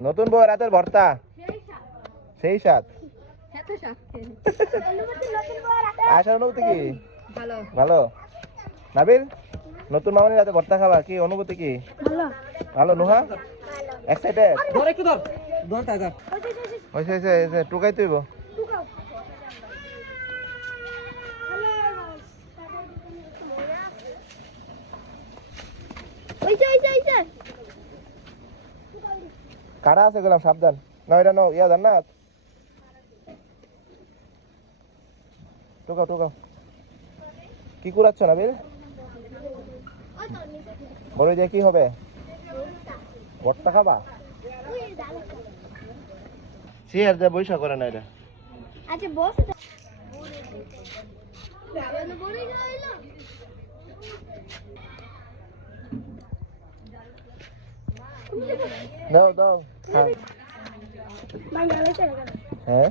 নতুন বউ রাতের ভর্তা? সেই সাত। আসার অনুভূতি কি? ভালো। ভালো? নাবিল নতুন মামনি রাতে ভর্তা খাবা কি অনুভূতি কি? ভালো। ভালো নুহা? এক্সাইটেড ধর একটু ধর। ধর টাকা হয়েছে হয়েছে হয়েছে টুকাই তুইব কারা আছে গেলাম সাবধান? না এটা ইয়া জান না টুকাও টুকাও কি কুড়াচ্ছ নাবিল? বলে যে কি হবে? ভর্তা খাবা? চেয়ার দিয়ে বৈশা করে না এটা। আচ্ছা বস। দাও দাও হ্যাঁ হ্যাঁ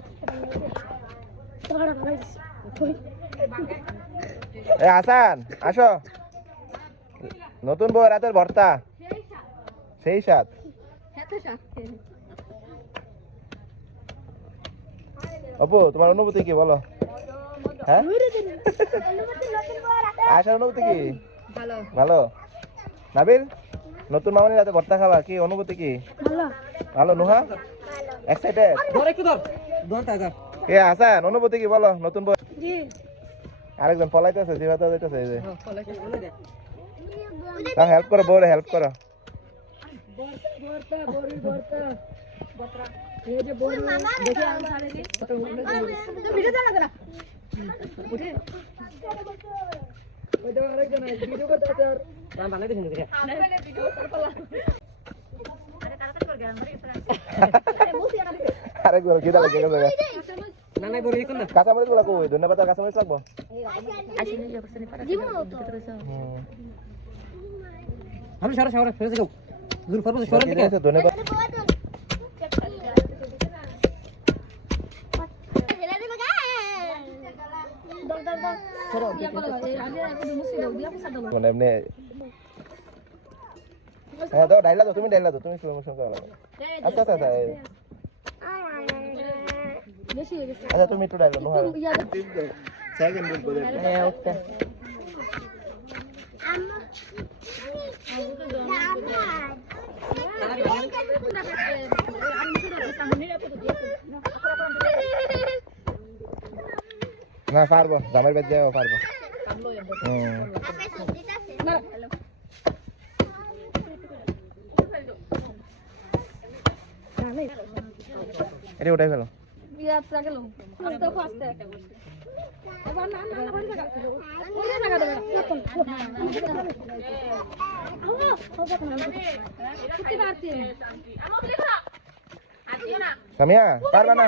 এ হাসান আসো। নতুন বউ রাতের ভর্তা। সেই সাত অপু তোমার অনুভূতি কি বলো? হ্যাঁ? আসার অনুভূতি কি? ভালো। ভালো। নাবিল? নতুন মামনি রাতে ভর্তা খাবা কি অনুভূতি কি? ভালো। ভালো নুহা এক্সাইটেড ধর একটু ধর। ধর টাকা এ হাসান অনুভূতি কি বলো নতুন বউ? জি। আরেকজন ফলাইতেছে জিভাতে যাইতেছে এই যে। হেল্প করো বউরে হেল্প করো। ভিডিও চালা করা আমি বাংলাদেশ নিয়ে আরেকজন কি দাঁড়া কে গেছে না না বলি এখন না কাঁচামরিচগুলা কই ধন্যবাদ কাঁচামরিচ লাগবো হুম। আমি সরা সরা ফেরে যাও দূর ফরবো সরা ঠিক দিকে আছে ধন্যবাদ মানে এমনি হ্যাঁ দাও ডাইলা দাও তুমি ডাইলা দাও তুমি স্লো মোশন করো আচ্ছা আচ্ছা আচ্ছা আচ্ছা তুমি একটু ডাইলা নো সেকেন্ড বিল করে হ্যাঁ ওকে না পারব জামাই বাদ যাও পারব। এটা উঠাই ফেলো সামিয়া পারবা না?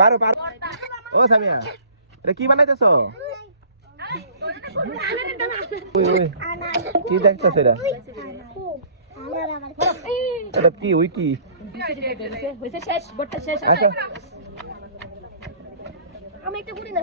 পারো পারো। ও সামিয়া, এটা কি বানাইতেছো? ওই ওই, কি দেখছ সেটা এটা কি, ওই কি? আচ্ছা আমি একটা বুড়ি না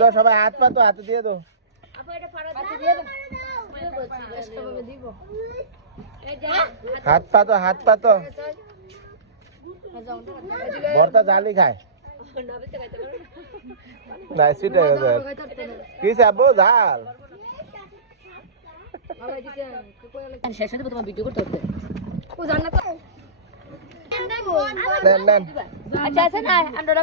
দাও, সবাই হাত পা তো হাতে দিয়ে দাও। হাত পা। তো হাত পা তো। ভর্তা জালি খায়। কি আব্বু ঝাল? শেষ হতে তোমার ভিডিও করতে হবে। ও জান্নাত নেন নেন আচ্ছা আছে না আন্ডার